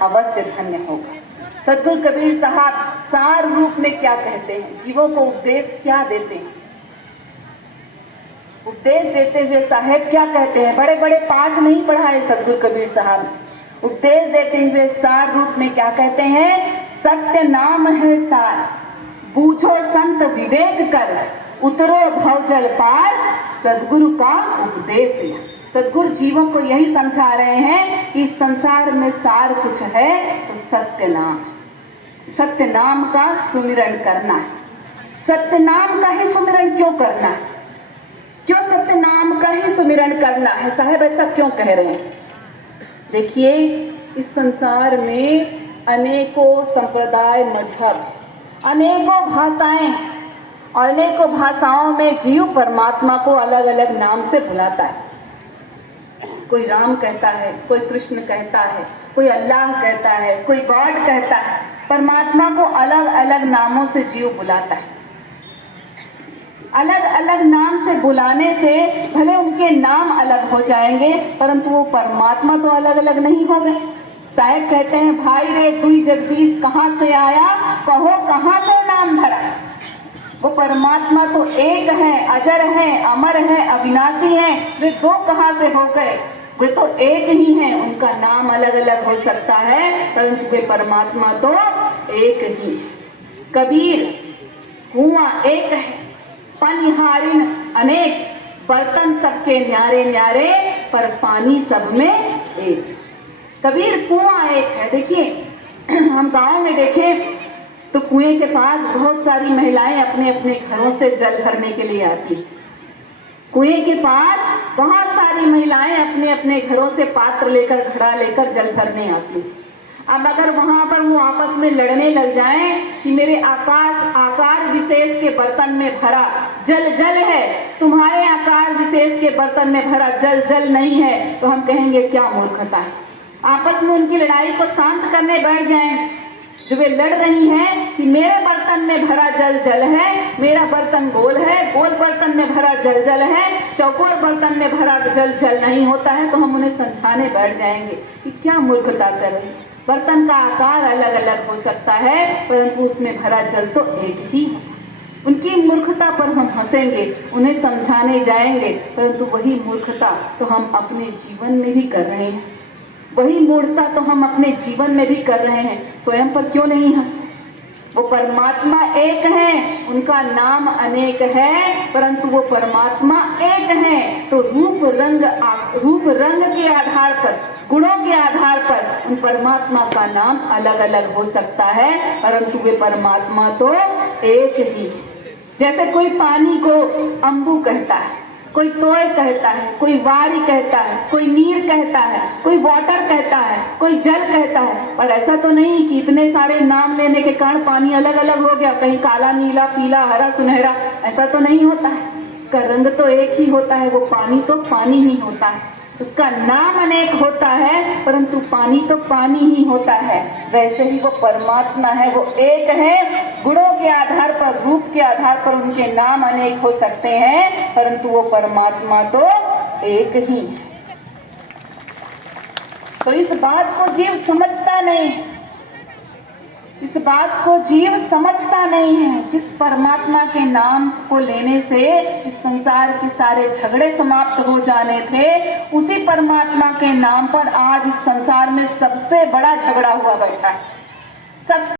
अवश्य धन्य होगा। सद्गुरु कबीर साहब सार रूप में क्या कहते हैं, जीवों को उपदेश क्या देते हैं? उपदेश देते हुए साहेब क्या कहते हैं? बड़े बड़े पाठ नहीं पढ़ाए सद्गुरु कबीर साहब, उपदेश देते हुए सार रूप में क्या कहते हैं? सत्य नाम है सार, बूझो संत विवेक कर, उतरो भवजल पार, सद्गुरु का उपदेश है। सद्गुरु जीवों को यही समझा रहे हैं कि इस संसार में सार कुछ है तो सत्य नाम, सत्य नाम का सुमिरन करना है। सत्य नाम का ही सुमिरन क्यों करना है? क्यों सत्य नाम का ही सुमिरन करना है? साहब ऐसा क्यों कह रहे हैं? देखिए, इस संसार में अनेकों संप्रदाय, मजहब, अनेकों भाषाएं और अनेकों भाषाओं में जीव परमात्मा को अलग अलग नाम से बुलाता है। कोई राम कहता है, कोई कृष्ण कहता है, कोई अल्लाह कहता है, कोई गॉड कहता है। परमात्मा को अलग अलग नामों से जीव बुलाता है। अलग अलग नाम से बुलाने से भले उनके नाम अलग हो जाएंगे, परंतु वो परमात्मा तो अलग अलग नहीं हो गए। साहब कहते हैं, भाई रे दुई जगदीश कहाँ से आया, कहो कहाँ से नाम धरा। वो परमात्मा तो एक है, अजर है, अमर है, अविनाशी है। वे दो कहाँ से हो गए? वे तो एक ही हैं। उनका नाम अलग अलग हो सकता है, परंतु वे परमात्मा तो एक ही। कबीर, कुआं एक है, पनिहारिन अनेक, बर्तन सबके न्यारे न्यारे, पर पानी सब में एक। कबीर कुआं एक है। देखिए, हम गांव में देखें तो कुएं के पास बहुत सारी महिलाएं अपने अपने घरों से जल भरने के लिए आती। कुएं के पास बहुत सारी महिलाएं अपने अपने घरों से पात्र लेकर, घड़ा लेकर जल भरने आती। अब अगर वहां पर वो आपस में लड़ने लग जाएं कि मेरे आकार विशेष के बर्तन में भरा जल जल है, तुम्हारे आकार विशेष के बर्तन में भरा जल जल नहीं है, तो हम कहेंगे क्या मूर्खता है। आपस में उनकी लड़ाई को शांत करने बैठ जाएं। जो वे लड़ रही हैं कि मेरे बर्तन में भरा जल जल है, मेरा बर्तन गोल है, गोल बर्तन में भरा जल जल है, चौकोर बर्तन में भरा जल जल नहीं होता है, तो हम उन्हें समझाने बैठ जाएंगे कि क्या मूर्खता कर रही। बर्तन का आकार अलग अलग हो सकता है, परंतु उसमें भरा जल तो एक ही है। उनकी मूर्खता पर हम हंसेंगे, उन्हें समझाने जाएंगे, परंतु वही मूर्खता तो हम अपने जीवन में भी कर रहे हैं। वही मूर्खता तो हम अपने जीवन में भी कर रहे हैं। स्वयं पर क्यों नहीं हंसते? वो परमात्मा एक है, उनका नाम अनेक है, परंतु वो परमात्मा एक है। तो रूप रंग के आधार पर, गुणों के आधार पर उन परमात्मा का नाम अलग अलग हो सकता है, परंतु वे परमात्मा तो एक ही। जैसे कोई पानी को अम्बू कहता है, कोई तोय कहता है, कोई वारी कहता है, कोई नीर कहता है, कोई वाटर कहता है, कोई जल कहता है। पर ऐसा तो नहीं कि इतने सारे नाम लेने के कारण पानी अलग अलग हो गया, कहीं काला, नीला, पीला, हरा, सुनहरा। ऐसा तो नहीं होता है। उसका रंग तो एक ही होता है, वो पानी तो पानी ही होता है। उसका नाम अनेक होता है, परंतु पानी तो पानी ही होता है। वैसे ही वो परमात्मा है, वो एक है। गुणों के आधार पर, रूप के आधार पर उनके नाम अनेक हो सकते हैं, परंतु वो परमात्मा तो एक ही है। तो इस बात को जीव समझता नहीं, इस बात को जीव समझता नहीं है। जिस परमात्मा के नाम को लेने से इस संसार के सारे झगड़े समाप्त हो जाने थे, उसी परमात्मा के नाम पर आज इस संसार में सबसे बड़ा झगड़ा हुआ बैठा है।